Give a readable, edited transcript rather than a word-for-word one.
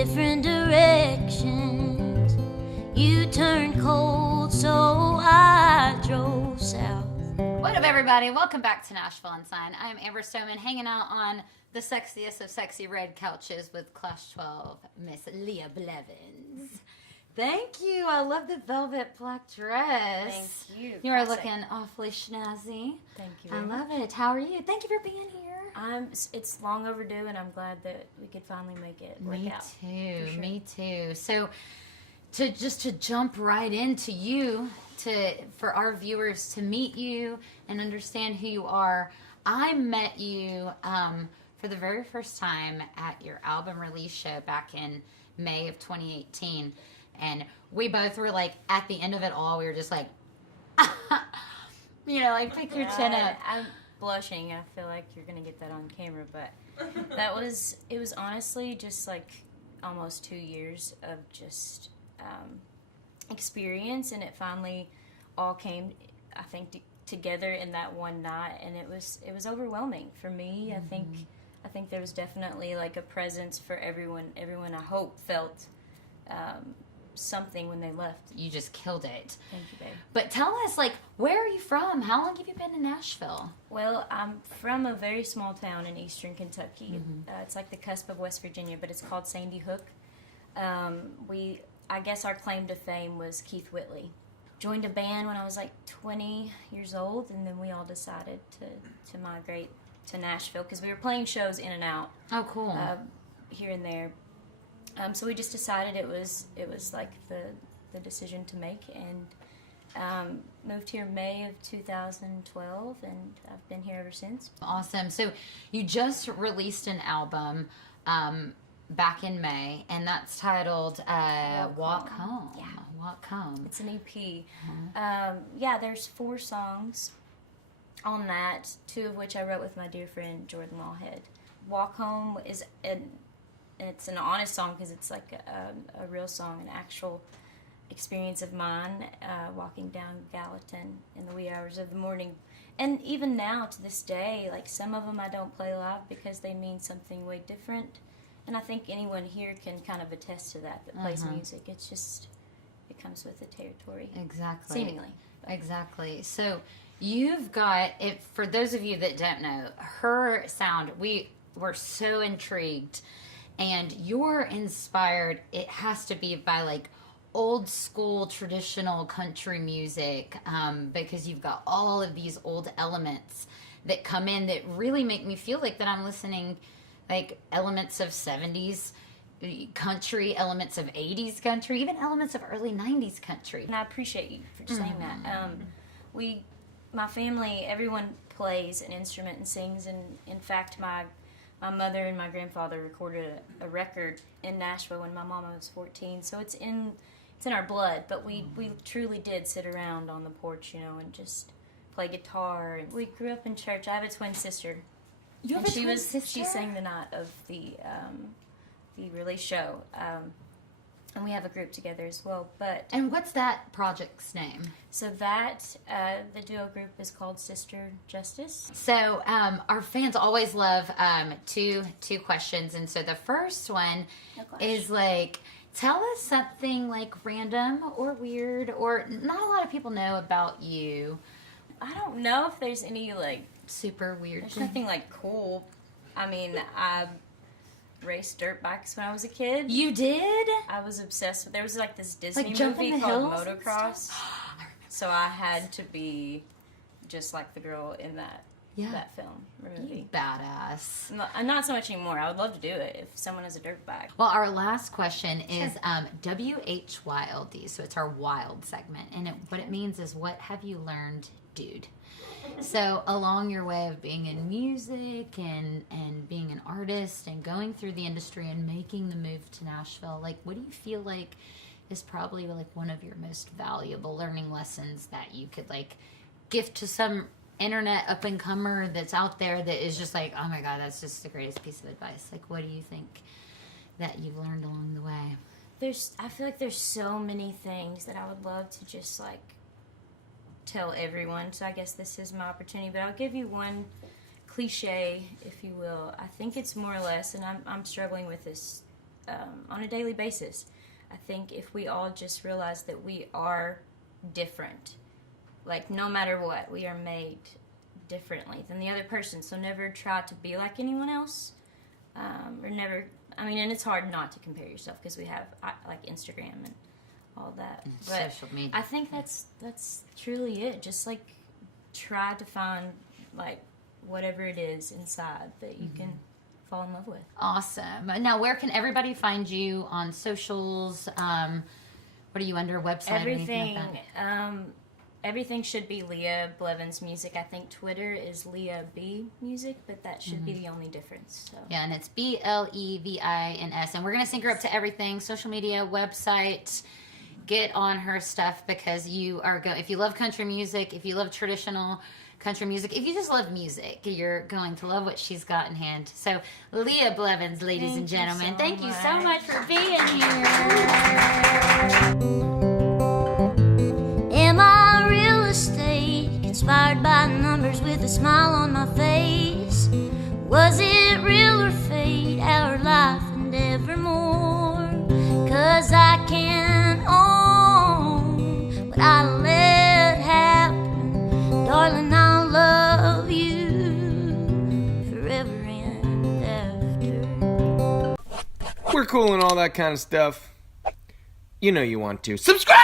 different directions. You turned cold, so I drove south. What up, everybody? Welcome back to Nashville Unsigned. I'm Amber Stoneman, hanging out on the sexiest of sexy red couches with Class 12, Miss Leah Blevins. Thank you. I love the velvet black dress. Thank you. You are looking awfully snazzy. Thank you. I love it. How are you? Thank you for being here. It's long overdue, and I'm glad that we could finally make it work out. Me too. Sure. Me too. So, to jump right into you, for our viewers to meet you and understand who you are, I met you for the very first time at your album release show back in May of 2018. And we both were like, at the end of it all, we were just like, like pick your chin up. I'm blushing. I feel like you're going to get that on camera, but it was honestly just like almost 2 years of just experience, and it finally all came, I think, together in that one night, and it was overwhelming for me. Mm-hmm. I think there was definitely like a presence for everyone. Everyone, I hope, felt something when they left. You just killed it. Thank you, babe. But tell us, like, where are you from? How long have you been in Nashville? Well, I'm from a very small town in eastern Kentucky. Mm-hmm. It's like the cusp of West Virginia, but it's called Sandy Hook. I guess our claim to fame was Keith Whitley. Joined a band when I was like 20 years old, and then we all decided to migrate to Nashville because we were playing shows in and out. Oh, cool. Here and there. So we just decided it was like the decision to make, and moved here May of 2012, and I've been here ever since. Awesome. So you just released an album back in May, and that's titled Walk Home. Yeah. Walk Home. It's an EP. Mm-hmm. There's 4 songs on that, 2 of which I wrote with my dear friend Jordan Lawhead. Walk Home is it's an honest song because it's like a real song, an actual experience of mine, walking down Gallatin in the wee hours of the morning. And even now, to this day, like some of them I don't play live because they mean something way different. And I think anyone here can kind of attest to that plays music. It's just, it comes with the territory. Exactly. Seemingly. Exactly. So you've got, for those of you that don't know, her sound, we were so intrigued. And you're inspired, it has to be by like old school traditional country music, because you've got all of these old elements that come in that really make me feel like that I'm listening like elements of 70s country, elements of 80s country, even elements of early 90s country. And I appreciate you for saying that. My family, everyone plays an instrument and sings, and in fact my mother and my grandfather recorded a record in Nashville when my mama was 14, so it's in our blood. But we truly did sit around on the porch, and just play guitar. And we grew up in church. I have a twin sister. You have a twin sister? She sang the night of the release show, and we have a group together as well. And what's that project's name? So that the duo group is called Sister Justice. So our fans always love two questions, and so the first one is like, tell us something like random or weird or not a lot of people know about you. I don't know if there's any like super weird. There's nothing like cool. I mean, I raced dirt bikes when I was a kid. You did? I was obsessed with. There was like this Disney like movie called Motocross. So I had to be just like the girl in that film movie. You badass. Not so much anymore. I would love to do it if someone has a dirt bike. Well, our last question is WHYLD. So it's our wild segment, and what it means is, what have you learned, dude? So along your way of being in music and being an artist and going through the industry and making the move to Nashville, like, what do you feel like is probably like one of your most valuable learning lessons that you could like gift to some internet up and comer that's out there that is just like, oh my God, that's just the greatest piece of advice? Like, what do you think that you've learned along the way? I feel like there's so many things that I would love to just like tell everyone, so I guess this is my opportunity, but I'll give you one cliche, if you will. I think it's more or less, and I'm struggling with this on a daily basis. I think if we all just realize that we are different, like no matter what, we are made differently than the other person. So never try to be like anyone else, or never. I mean, and it's hard not to compare yourself because we have like Instagram and all that. But social media. I think that's truly it. Just like try to find like whatever it is inside that you can fall in love with. Awesome. Now, where can everybody find you on socials? What are you under, a website or anything like that? Everything should be Leah Blevins Music. I think Twitter is Leah B Music, but that should be the only difference. So. Yeah, and it's Blevins, and we're gonna sync her up to everything: social media, website. Get on her stuff because you are if you love country music, if you love traditional country music, if you just love music, you're going to love what she's got in hand. So, Leah Blevins, ladies and gentlemen, thank you so much for being here. Am I real estate? Inspired by numbers with a smile on my face. Was it real or fate? Our life and evermore. 'Cause I can't own what I let happen. Darling, I'll love you forever and after. We're cool and all that kind of stuff. You know you want to. Subscribe!